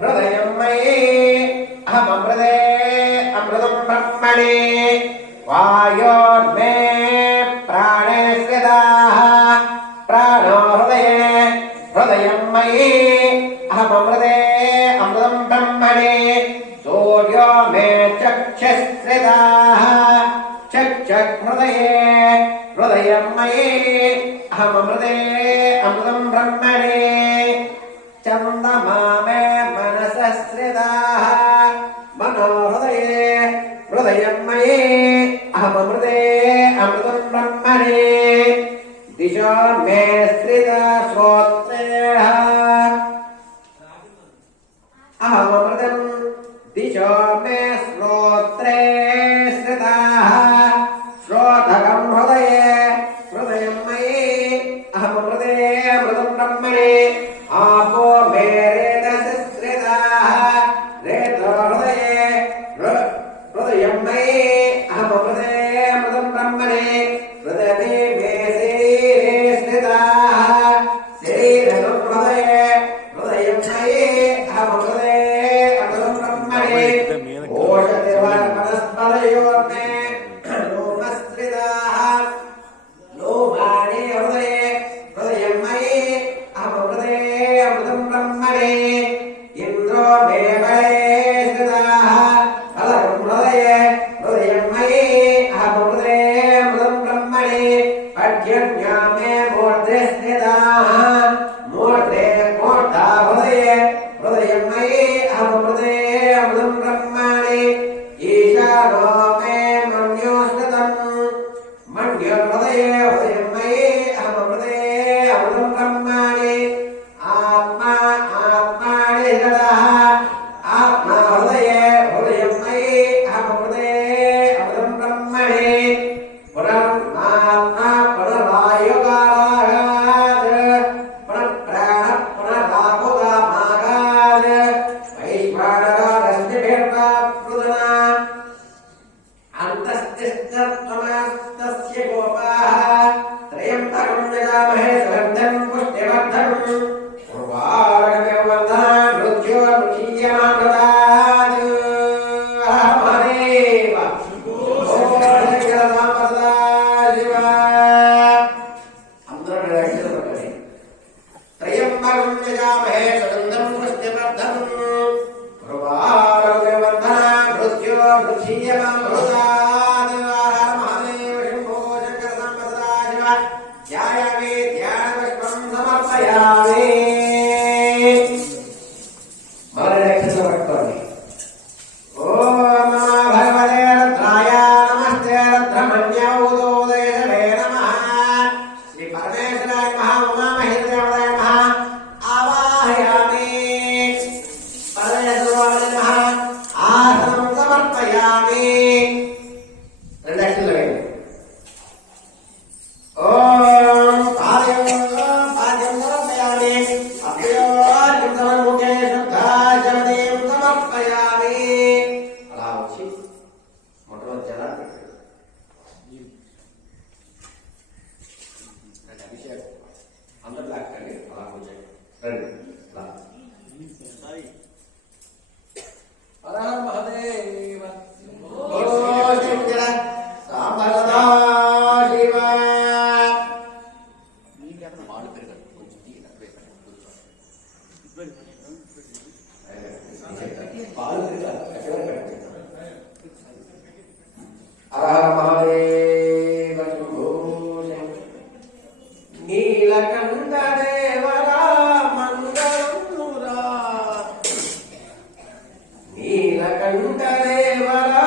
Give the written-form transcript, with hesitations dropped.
हृदयं मयि अहममृते अमृतं ब्रह्मणि वायोर्मे प्राणे स्थिताः प्राणो हृदये हृदयं मयि अहममृते अमृतं ब्रह्मणि सूर्यो मे चक्षुस्थिताः चक्षुर्हृदये हृदयं मयि अहममृते अमृतं ब्रह्मणि चन्द्रमा मे मनसः स्थिताः मनो हृदये हृदयं मयि अहममृते अमृतं ब्रह्मणि दिशो मे स्थिता श्रोत्रेः अहममृतं दिशो मे श्रोत्रे स्थिताः श्रोत्रकं हृदये हृदयं मयि अहममृते अमृतं ब्रह्मणि आपो मे रेतसस्रिताः रेतो हृदये हृदयं मयि अहममृते अमृतं ब्रह्मणि हृदये मे शरीरे स्थिताः शरीरं हृदये हृदयं मयि अहममृते अमृतं ब्रह्मणि ओषधि वनस्पतयोर्मे लोमस्त्रिताः लोमाणि हृदये हृदयं मयि अहममृते अमृतं ब्रह्मणि इन्द्रो मे बले स्थिताः बलं हृदये हृदयं मयि अहममृते अमृतं ब्रह्मणि पर्जन्या मे मूर्धे स्थिताः मूर्धे मूर्धा हृदये हृदयं मयि अहममृते अमृतं ब्रह्मणि ईशानो मे मन्यो स्थितम् मन्यहृदये हृदयं मयि अहममृते अमृतं ब्रह्मणि आत्मा आत्मानि जडः आत्मा हृदये हृदयं मयि अहममृते अमृतं ब्रह्मणि पुनरात्मा पुनर्वायुकालागात् पुनःप्राणः पुनराहुकामागात् वैश्वानरादस्तिभिर्वाप्नुदना अन्तस्तिष्ठत्वमस्तस्य गोपाः त्रयम्बकं यजामहे सुगन्धं पुष्टिवर्धनम् उर्वारुकमिवन्दनान् मृत्योर्मुखीयमामृतात् हरेव त्रयम्बकं यजामहे सुगन्धं पुष्टिवर्धनम् उर्वारुकमिवन्दनान् मृत्योर्मुखीयमामृतात् ध्यायामि ध्यानपुष्पं समर्पयामि ओम नमो भगवते रुद्राय नमस्ते रुद्रमन्य उदोदयवे नमः श्री परमेश्वराय नमः उमामहेश्वराय नमः आवाहयामि परमेश्वराय नमः आसनं समर्पयामि ओम पादं समर्पयामि अभ्योर्गं समर्पये शुद्धाचरणीं समर्पयामि अला వచ్చి మొట్టమొదటి జలాన్ని పెట్టాడు అభిషేకం అందరూ లాక్కండి అలా వచ్చాడు రండి హర హర మహాదేవ ఓ శంకర సాంబరదా శివ హర మహాదేవ నీలకంఠ దేవరా మంగళమురా నీలకంఠ దేవరా